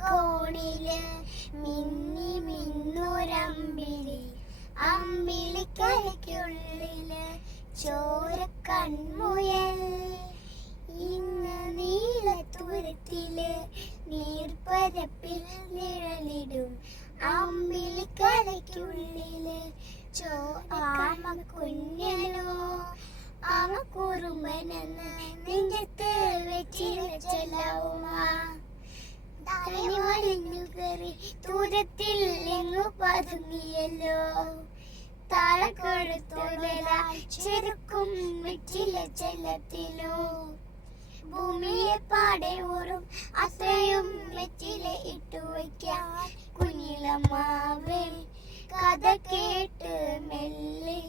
കോണില് മിന്നി മിന്നൊരമ്പിളി, അമ്പിളിക്കരയ്ക്കുള്ളില് ചോര കൺമുയൽ. ഇന്ന് നീലത്തുരത്തില് നീർപ്പരപ്പിൽ നിഴലിടും അമ്പിളിക്കരയ്ക്കുള്ളില് ആമ കുഞ്ഞനോ ആമ കുറുമ്പനെന്ന് നെഞ്ചത്ത് വെച്ചിരച്ചെല്ലാവുമാ. തനിമലിഞ്ഞു കയറി ദൂരത്തിൽ എങ്ങു പതുങ്ങിയല്ലോ, താളക്കൊഴുത്തുടലായി ചെറുക്കും വെച്ചില ചെല്ലത്തിലോ. ഭൂമിയെ പാടെ ഊറും അത്രയും വെച്ചില ഇട്ടുവയ്ക്കാൻ കുഞ്ഞിളമാവേ. കഥ കേട്ട് മെല്ലെ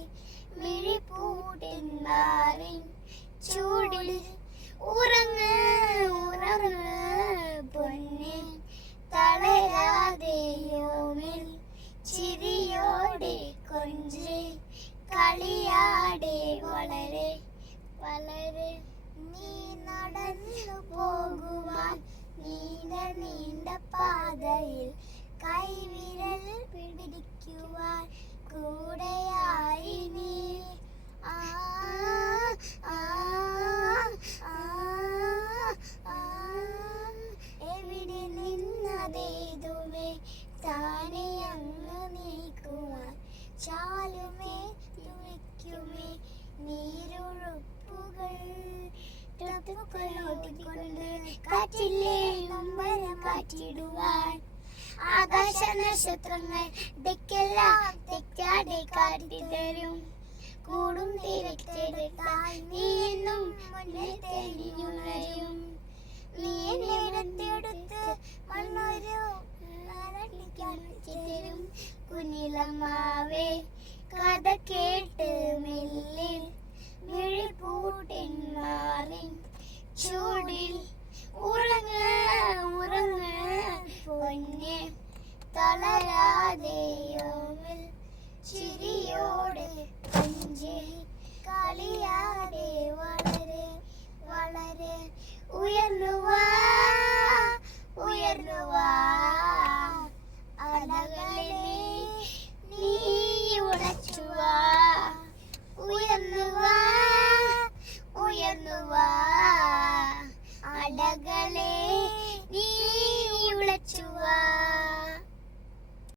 മിഴിപൂട്ടിൻ മാറിൻ ചൂടിൽ ഉറങ്ങ് ഉറങ്ങ് പൊന്നെ, തളരാതെയോമിൽ ചിരിയോടെ കൊഞ്ച് കളിയാടെ വളരെ വളരെ. നീ നടന്നു പോകുവാൻ നീണ്ട നീണ്ട പാതയിൽ കൈവിരൽ പിടിക്കുവാൻ കൂടെയായി നീ. ആ ആ ആ ആ എവിടെ നിന്നതേതുമേ താനെ അങ്ങ് നീക്കുവാൻ ചാലുമേ തുവയ്ക്കുമേ നീരൊഴുപ്പുകൾ. ൊട്ടിക്കൊണ്ട് കാറ്റില്ലേ നൊമ്പരം കാറ്റിടുവാൻ ആകാശ നക്ഷത്രങ്ങൾ ഇടയ്ക്കെല്ലാം തെറ്റാതെ കാട്ടിത്തരും. കൂടും തിരക്കെടുത്താൽ നീ എന്നും മുന്നിൽ തെളിഞ്ഞുണരും. നീ എന്നെ ഇടത്തെടുത്ത് മണ്ണൊരു തരും കുഞ്ഞിളമാവേ. കഥ കേട്ട് മെല്ലെ മിഴിപൂട്ടിൻ മാറിൻ ചൂടിൽ ഉറങ്ങ് ഉറങ്ങ് പൊന്നെ, തളരാതെയോമിൽ ചിരിയോടെ കൊഞ്ച് കളിയാടെ വളരെ വളരെ. ഉയർന്നു